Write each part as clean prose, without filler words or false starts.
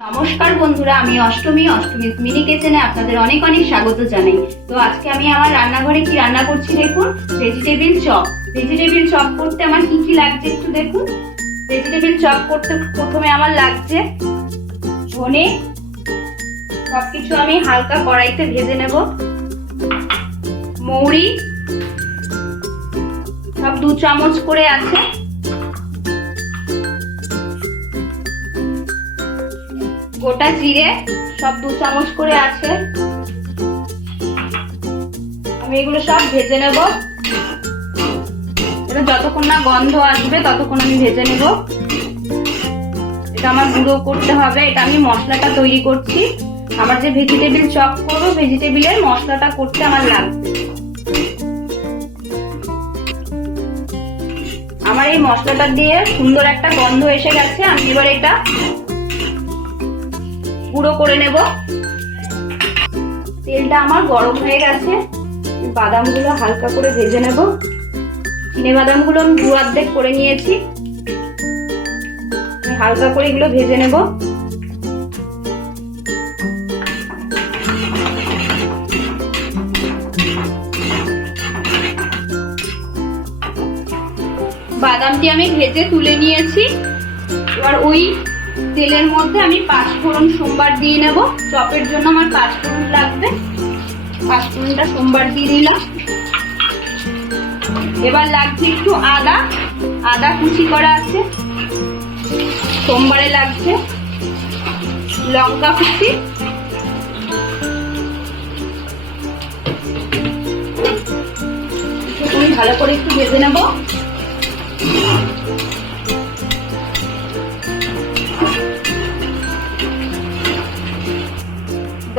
নমস্কার বন্ধুরা, আমি অষ্টমীস মিনি কিচেনে আপনাদের অনেক অনেক স্বাগত জানাই। তো আজকে আমি আমার রান্নাঘরে কি রান্না করছি দেখুন। ভেজিটেবিল চপ করতে আমার কি কি লাগছে একটু দেখুন। ভেজিটেবিল চপ করতে প্রথমে আমার লাগছে ধনে, সবকিছু আমি হালকা কড়াইতে ভেজে নেব। মৌরি সব 2 চামচ করে আছে। গোটা জিরে সব 2 চামচ করে আছে। আমি এগুলো সব ভেজে নেব। এটা যতক্ষণ না গন্ধ আসবে ততক্ষণ আমি ভেজে নেব। এটা আমার গুঁড়ো করতে হবে। এটা আমি মশলাটা তৈরি করছি। আমার যে ভেজিটেবিল চপ করবো, ভেজিটেবিলের মশলাটা করতে আমার লাগবে। আমার এই মশলাটা দিয়ে সুন্দর একটা গন্ধ এসে গেছে। আমি এবার এটা গুঁড়ো করে নেব। তেলটা আমার গরম হয়ে গেছে। বাদামগুলো হালকা করে ভেজে নেব। চিনে বাদামগুলো আমি 2 অর্ধেক করে নিয়েছি। আমি হালকা করে এগুলো ভেজে নেব। বাদামটি আমি ভেজে তুলে নিয়েছি। এবার ওই তেলের মধ্যে আমি 5 ফোড়ন সোমবার দিয়ে নেব। চপের জন্য আমার 5 ফোড়ন লাগবে। 5 ফোড়নটা সোমবার দিয়ে দিলাম। এবার লাগছে একটু আদা কুচি করা আছে, সোমবারে লাগছে। লঙ্কা কুচি, আমি ভালো করে একটু ভেজে নেব।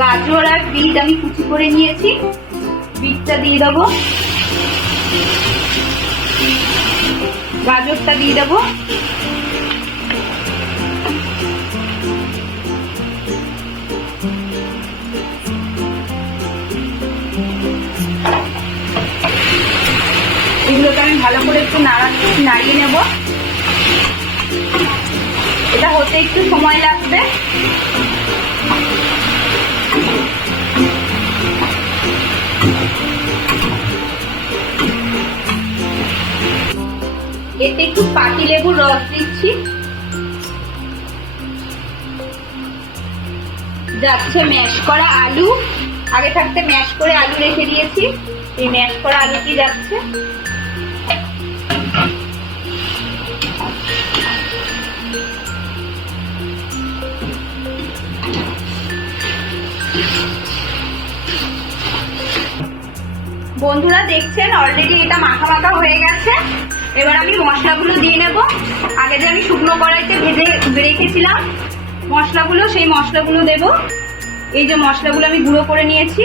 গাজর আর বিট আমি কুচি করে নিয়েছি। বিটটা দিয়ে দেবো, গাজরটা দিয়ে দেবো। এগুলোকে আমি ভালো করে একটু নাড়িয়ে নেব। এটা হতে একটু সময় লাগবে। এতে একটু পাতি লেবুর রস দিচ্ছি। যাচ্ছে ম্যাশ করা আলু। আগে থাকতে ম্যাশ করে আলু রেখে দিয়েছি। এই ম্যাশ করা আলুটি যাচ্ছে। বন্ধুরা দেখছেন অলরেডি এটা মাখা মাখা হয়ে গেছে। এবার আমি মশলাগুলো দিয়ে নেব। আগে যে আমি শুকনো কড়াইতে ভেজে রেখেছিলাম মশলাগুলো, সেই মশলাগুলো দেব। এই যে মশলাগুলো আমি গুঁড়ো করে নিয়েছি,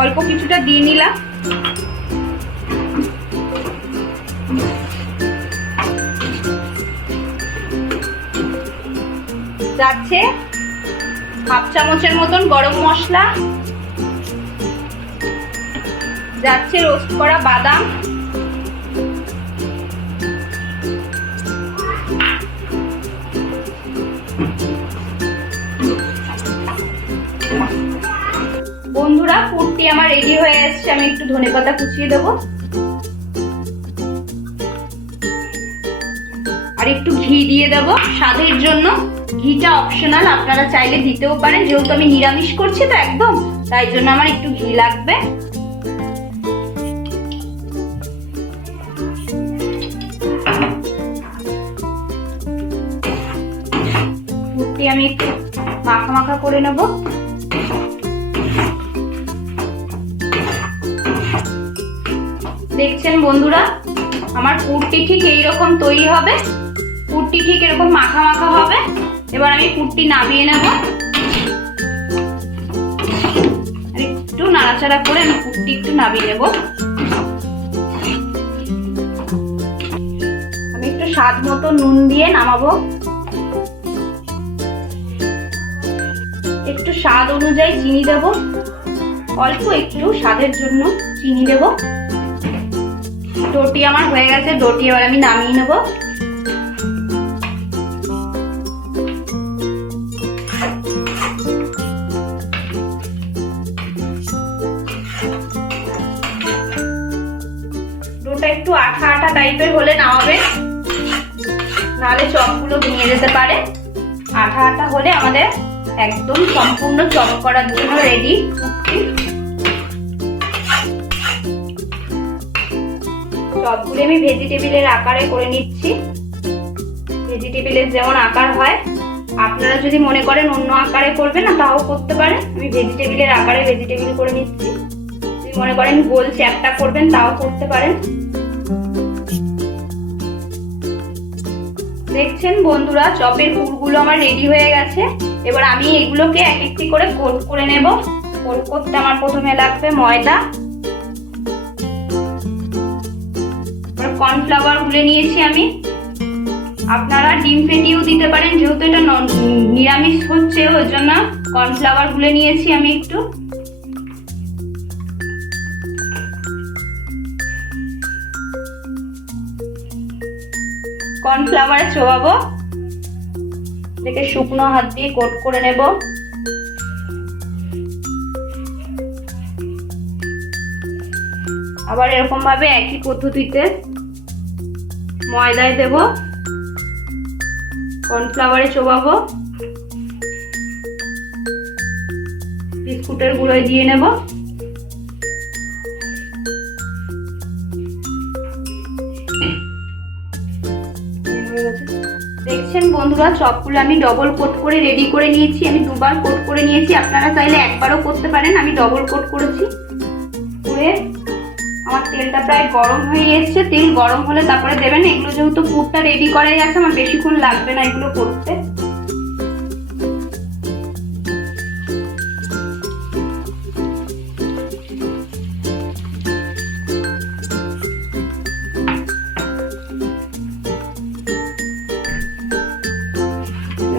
অল্প কিছুটা দিয়ে নিলাম। যাচ্ছে 1/2 চামচের মতন গরম মশলা, যাচ্ছে রোস্ট করা বাদাম, বন্ধুরা পুরটি আমার রেডি হয়ে এসেছে। আমি একটু ধনেপাতা কুচিয়ে দেবো আর একটু ঘি দিয়ে দেবো স্বাদের জন্য। ঘিটা অপশনাল, আপনারা চাইলে দিতেও পারেন। যেহেতু আমি নিরামিষ করছি তো একদম, তাই জন্য আমার একটু ঘি লাগবে। পুরটি আমি একটু মাখা মাখা করে নেব। দেখছেন বন্ধুরা, আমার পুরটি ঠিক এইরকম তৈরি হবে। পুরটি ঠিক এরকম মাখা মাখা হবে। এবার আমি পুরটি নামিয়ে নেব। একটু নাড়াচাড়া করে আমি পুরটি একটু নামিয়ে নেব। আমি একটু স্বাদ মতো নুন দিয়ে নামাবো। একটু স্বাদ অনুযায়ী চিনি দেব, অল্প একটু স্বাদের জন্য চিনি দেব। ডোটি আমার হয়ে গেছে। ডোটি এবার আমি নামিয়ে নেব। টাইপের হলে নামাবে, নাহলে চপগুলো ভেঙে যেতে পারে। আঠা আঠা হলে আমাদের একদম সম্পূর্ণ চপ করার জন্য রেডি। চপগুলো আমি ভেজিটেবিলের আকারে করে নিচ্ছি। ভেজিটেবিলের যেমন আকার হয়, আপনারা যদি মনে করেন অন্য আকারে করবেন না তাও করতে পারেন। আমি ভেজিটেবিলের আকারে ভেজিটেবিল করে নিচ্ছি। যদি মনে করেন গোল চ্যাপটা করবেন তাও করতে পারেন। দেখছেন বন্ধুরা, চপের পুরগুলো আমার রেডি হয়ে গেছে। এবার আমি এগুলোকে এক একটি করে কোট করে নেব। কোট করতে আমার প্রথমে লাগবে ময়দা, কর্নফ্লাওয়ার গুলে নিয়েছি আমি। আপনারা ডিম ফেটিয়েও দিতে পারেন, যেহেতু এটা নিরামিষ হচ্ছে ওই জন্য কর্নফ্লাওয়ার গুলে নিয়েছি আমি একটু। কর্নফ্লাওয়ারে চোবাবো, এটাকে শুকনো হাত দিয়ে কোট করে নেব। আবার এরকম ভাবে একই পদ্ধতিতে ময়দায় দেব, কর্নফ্লাওয়ারে চোবাবো, বিস্কুটের গুঁড়োয় দিয়ে নেব। দেখছেন বন্ধুরা, চপগুলো আমি ডবল কোট করে রেডি করে নিয়েছি। আমি দুবার কোট করে নিয়েছি, আপনারা চাইলে একবারও করতে পারেন। আমি ডবল কোট করেছি। করে আমার তেলটা প্রায় গরম হয়ে এসেছে। তেল গরম হলে তারপরে দেবেন। এগুলো যেহেতু পুরটা রেডি করাই আছে, আমার বেশিক্ষণ লাগবে না এগুলো করতে।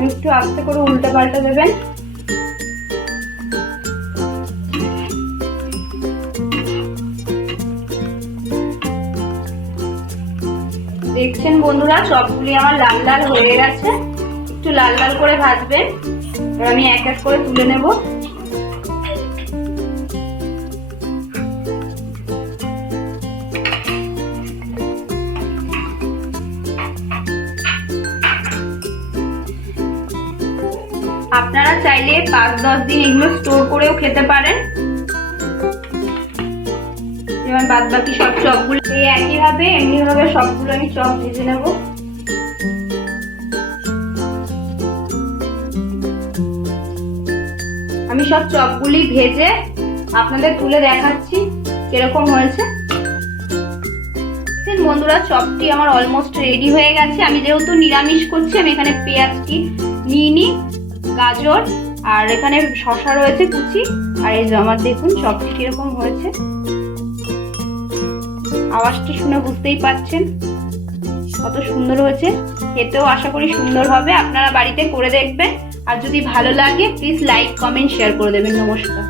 একটু আস্তে করে উল্টে পাল্টে দেবেন। দেখছেন বন্ধুরা, সবগুলি আমার লাল লাল হয়ে গেছে। একটু লাল লাল করে ভাজবেন। এবার আমি এক এক করে তুলে নেব। আপনারা চাইলে 5-10 দিন এগুলো স্টোর করেও খেতে পারেন। এবার বাদ বাকি সব চপগুলো একইভাবে এমনিভাবে সবগুলো আমি চপ ভেজে নেব। আমি সব চপগুলি ভেজে আপনাদের তুলে দেখাচ্ছি কিরকম হয়েছে। বন্ধুরা, চপটি আমার অলমোস্ট রেডি হয়ে গেছে। আমি যেহেতু নিরামিষ করছি, আমি এখানে পেঁয়াজটি নিয়ে নিই, গাজর আর এখানে শসা রয়েছে কুচি। আর এই যে আমার দেখুন চপটি কিরকম হয়েছে। আওয়াজটি শুনে বুঝতেই পারছেন কত সুন্দর হয়েছে। খেতেও আশা করি সুন্দর হবে। আপনারা বাড়িতে করে দেখবেন। আর যদি ভালো লাগে প্লিজ লাইক, কমেন্ট, শেয়ার করে দেবেন। নমস্কার।